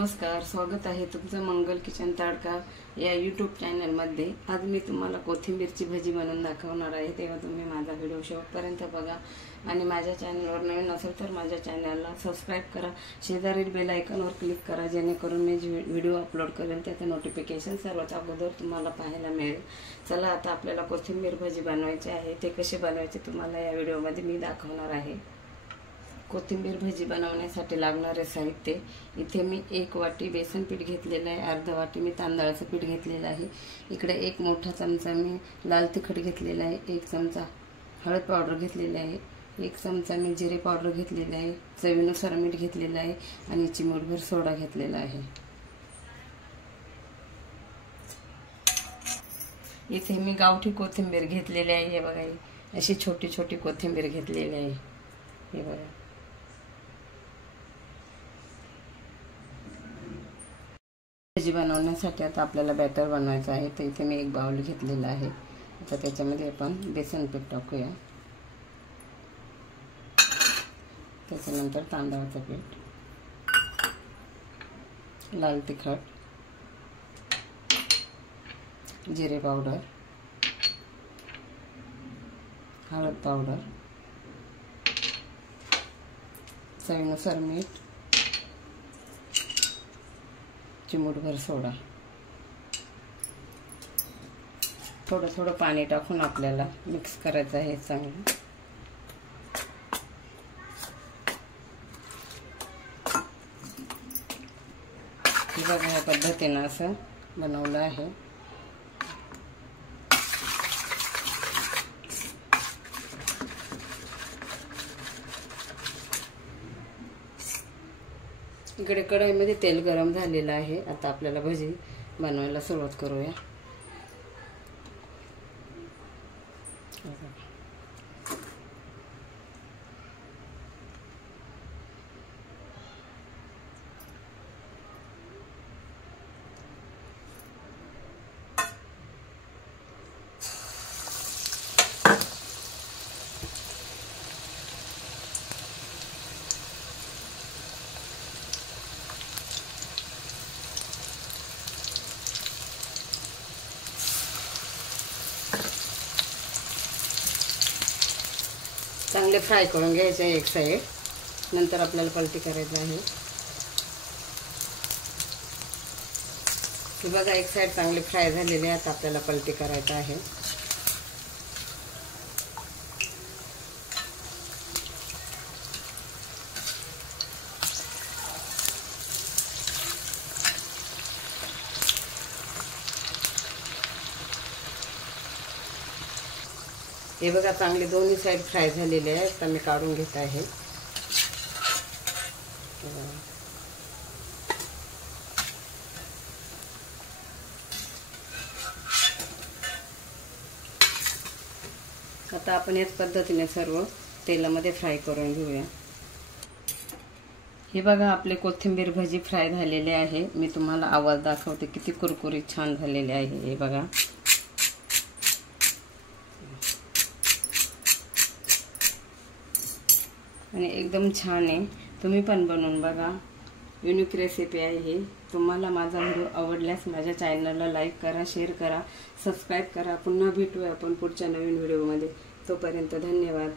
नमस्कार, स्वागत आहे तुमचं मंगल किचन तडका या यूट्यूब चॅनलमध्ये। आज मी तुम्हाला कोथिंबीरची भजी बनवून दाखवणार आहे, तेव्हा तुम्ही माझा व्हिडिओ शेवटपर्यंत बघा आणि माझ्या चॅनलवर नवीन असेल तर माझ्या चॅनलला सबस्क्राइब करा, शेजारील बेल आयकॉनवर क्लिक करा, जेणेकरून मी व्हिडिओ अपलोड करेल त्याचं नोटिफिकेशन सर्वात अगोदर तुम्हाला पाहायला मिळेल। चला आता आपल्याला कोथिंबीर भजी बनवायची आहे, ते कसे बनवायचे तुम्हाला या व्हिडिओमध्ये मी दाखवणार आहे। कोथिंबीर भजी बनवण्यासाठी लागणारे साहित्य इथे मी 1 वाटी बेसन पीठ घेतलेलं आहे, अर्धा वाटी मी तांदळाचं पीठ घेतलेलं आहे, इकडे 1 मोठा चमचा मी लाल तिखट घेतलेला आहे, 1 चमचा हळद पावडर घेतलेला आहे, 1 चमचा मी जिरे पावडर घेतलेला आहे, चवीनुसार मीठ घेतलेलं आहे आणि चिमूटभर सोडा घेतलेला आहे। इथे मी गावठी कोथिंबीर घेतलेली आहे, हे बघा अशी छोटी छोटी कोथिंबीर घेतलेली आहे, हे बघा। भजी बनवण्यासाठी आता आपल्याला बॅटर बनवायचं आहे, तर इथे मी 1 बाउल घेतलेला आहे। आता त्याच्यामध्ये आपण बेसन पीठ टाकूया, त्याच्यानंतर तांदळाचं पीठ, लाल तिखट, जिरे पावडर, हळद पावडर, चवीनुसार मीठ, चिमूटभर सोडा, थोडं थोडं पाणी टाकून आपल्याला मिक्स करायचं आहे चांगलं। बघा ह्या पद्धतीने असं बनवलं आहे। इकडे कढईमध्ये तेल गरम झालेलं आहे, आता आपल्याला भजी बनवायला सुरुवात करूया। चांगले फ्राय करून घ्यायचे एक साइड, नंतर आपल्याला पलटी करायची आहे। हे बघा एक साइड चांगली फ्राय झालेली आहे, आता आपल्याला पलटी करायची आहे। हे बघा चांगले दोन्ही साइड फ्राय झालेले आहे, आता मी काढून घेत आहे। आता आपण याच पद्धतीने सर्व तेलामध्ये फ्राय करून घेऊया। हे बघा आपले कोथिंबीर भजी फ्राय झालेले आहे, मी तुम्हाला आवाज दाखवते किती कुरकुरीत छान झालेले आहे। हे बघा आणि एकदम छान आहे, तुम्ही पण बनवून बघा, युनिक रेसिपी आहे ही। तुम्हाला माझा व्हिडिओ आवडल्यास माझ्या चॅनलला लाईक करा, शेअर करा, सबस्क्राइब करा। पुन्हा भेटूया आपण पुढच्या नवीन व्हिडिओमध्ये, तोपर्यंत धन्यवाद।